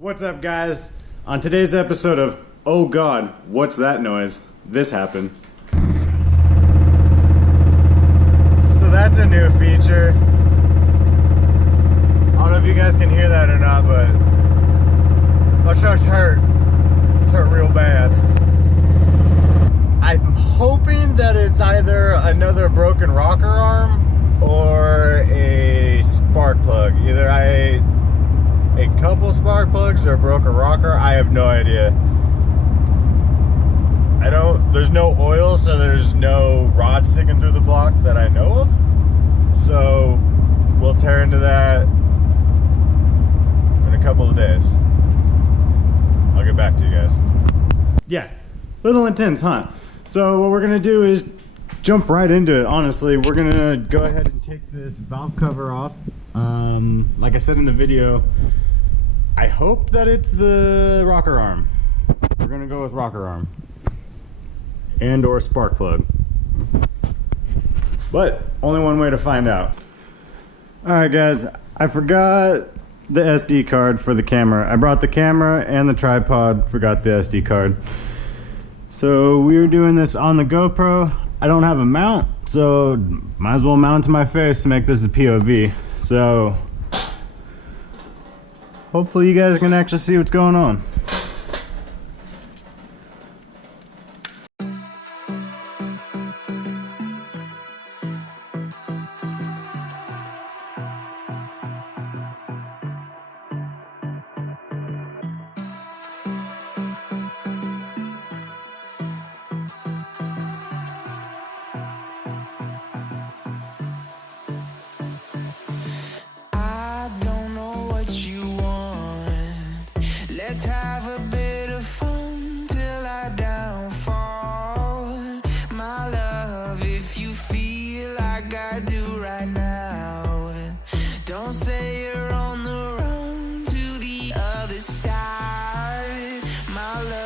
What's up, guys? On today's episode of Oh God, What's That Noise? This happened. So that's a new feature. I don't know if you guys can hear that or not, but my truck's hurt. It's hurt real bad. I'm hoping that it's either another broken rocker arm or a spark plug. Either a couple spark plugs or a broken rocker. I have no idea. There's no oil, so there's no rod sticking through the block that I know of. So we'll tear into that in a couple of days. I'll get back to you guys. Yeah, little intense, huh? So what we're gonna do is jump right into it. Honestly, we're gonna go ahead and take this valve cover off. Like I said in the video, I hope that it's the rocker arm. We're gonna go with rocker arm and or spark plug, but only one way to find out. All right, guys, I forgot the SD card for the camera. I brought the camera and the tripod, forgot the SD card. So we were doing this on the GoPro. I don't have a mount, so might as well mount to my face to make this a POV. So hopefully you guys can actually see what's going on. Let's have a bit of fun till I downfall. My love, if you feel like I do right now, don't say you're on the run to the other side, my love.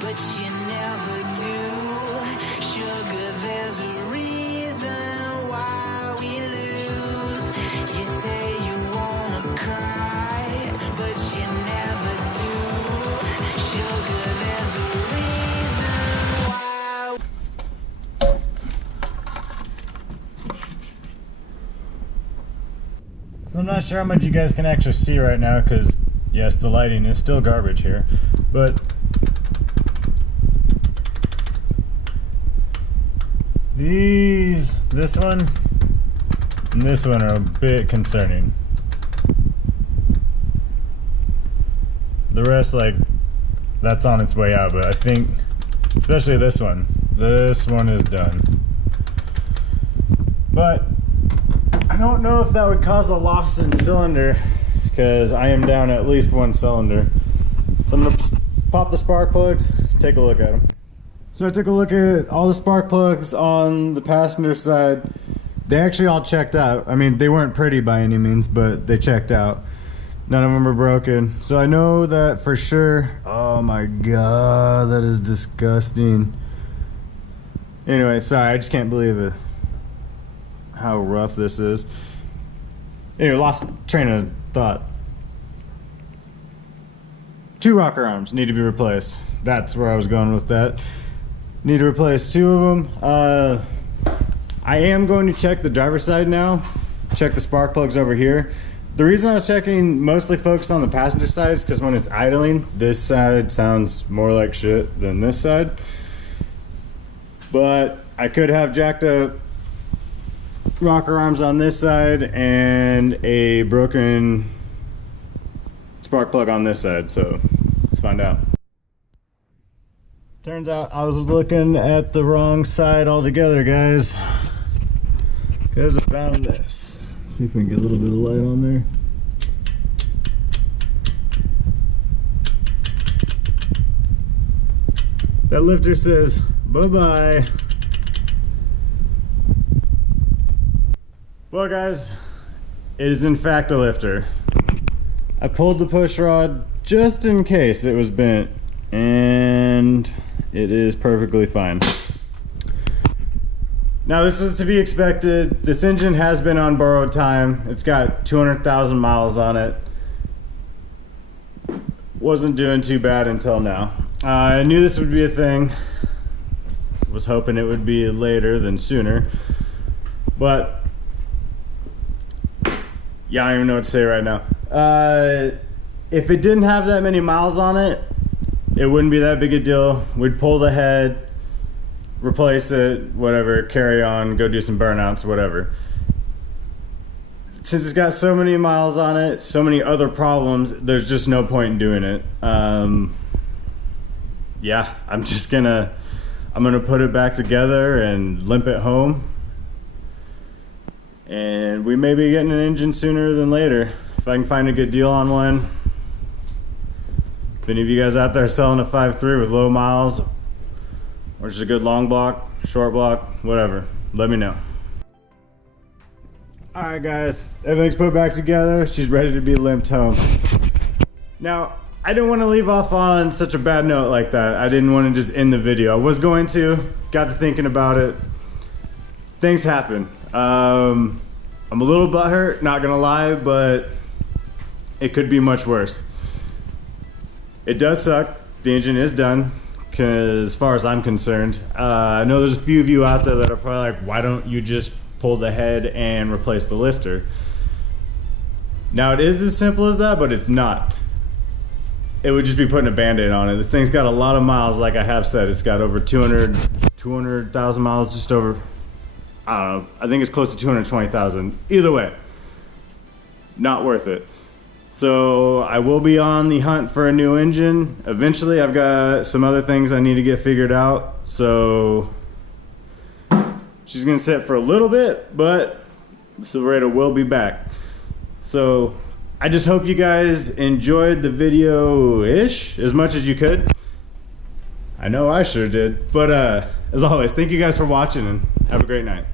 But you never do. Sugar, there's a reason why we lose. You say you wanna cry, but you never do. Sugar, there's a reason why. So I'm not sure how much you guys can actually see right now, because yes, the lighting is still garbage here, but this one and this one are a bit concerning. The rest, like, that's on its way out, but I think especially this one is done. But I don't know if that would cause a loss in cylinder, because I am down at least one cylinder. So I'm gonna pop the spark plugs, take a look at them. So I took a look at all the spark plugs on the passenger side. They actually all checked out. I mean, they weren't pretty by any means, but they checked out. None of them are broken. So I know that for sure. Oh my God, that is disgusting. Anyway, sorry, I just can't believe it. How rough this is. Anyway, lost train of thought. 2 rocker arms need to be replaced. That's where I was going with that. Need to replace 2 of them. I am going to check the driver's side now. Check the spark plugs over here. The reason I was checking mostly focused on the passenger side is because when it's idling, this side sounds more like shit than this side. But I could have jacked up rocker arms on this side and a broken spark plug on this side, so let's find out. Turns out I was looking at the wrong side altogether, guys, because I found this. See if we can get a little bit of light on there. That lifter says bye-bye. Well guys, it is in fact a lifter. I pulled the push rod just in case it was bent, and it is perfectly fine. Now this was to be expected. This engine has been on borrowed time. It's got 200,000 miles on it. Wasn't doing too bad until now. I knew this would be a thing. Was hoping it would be later than sooner. But yeah, I don't even know what to say right now. If it didn't have that many miles on it, it wouldn't be that big a deal. We'd pull the head, replace it, whatever, carry on, go do some burnouts, whatever. Since it's got so many miles on it, so many other problems, there's just no point in doing it. Yeah, I'm gonna put it back together and limp it home. And we may be getting an engine sooner than later if I can find a good deal on one. If any of you guys out there selling a 5.3 with low miles, or just a good long block, short block, whatever, let me know. Alright guys, everything's put back together. She's ready to be limped home. Now, I didn't want to leave off on such a bad note like that. I didn't want to just end the video. I was going to, got to thinking about it. Things happen. I'm a little butthurt, not gonna lie, but it could be much worse. It does suck. The engine is done, as far as I'm concerned. I know there's a few of you out there that are probably like, why don't you just pull the head and replace the lifter? Now it is as simple as that, but it's not. It would just be putting a band-aid on it. This thing's got a lot of miles, like I have said. It's got over 200,000 miles, just over, I don't know, I think it's close to 220,000. Either way, not worth it. So I will be on the hunt for a new engine. Eventually, I've got some other things I need to get figured out. So she's gonna sit for a little bit, but the Silverado will be back. So I just hope you guys enjoyed the video-ish as much as you could. I know I sure did. But as always, thank you guys for watching and have a great night.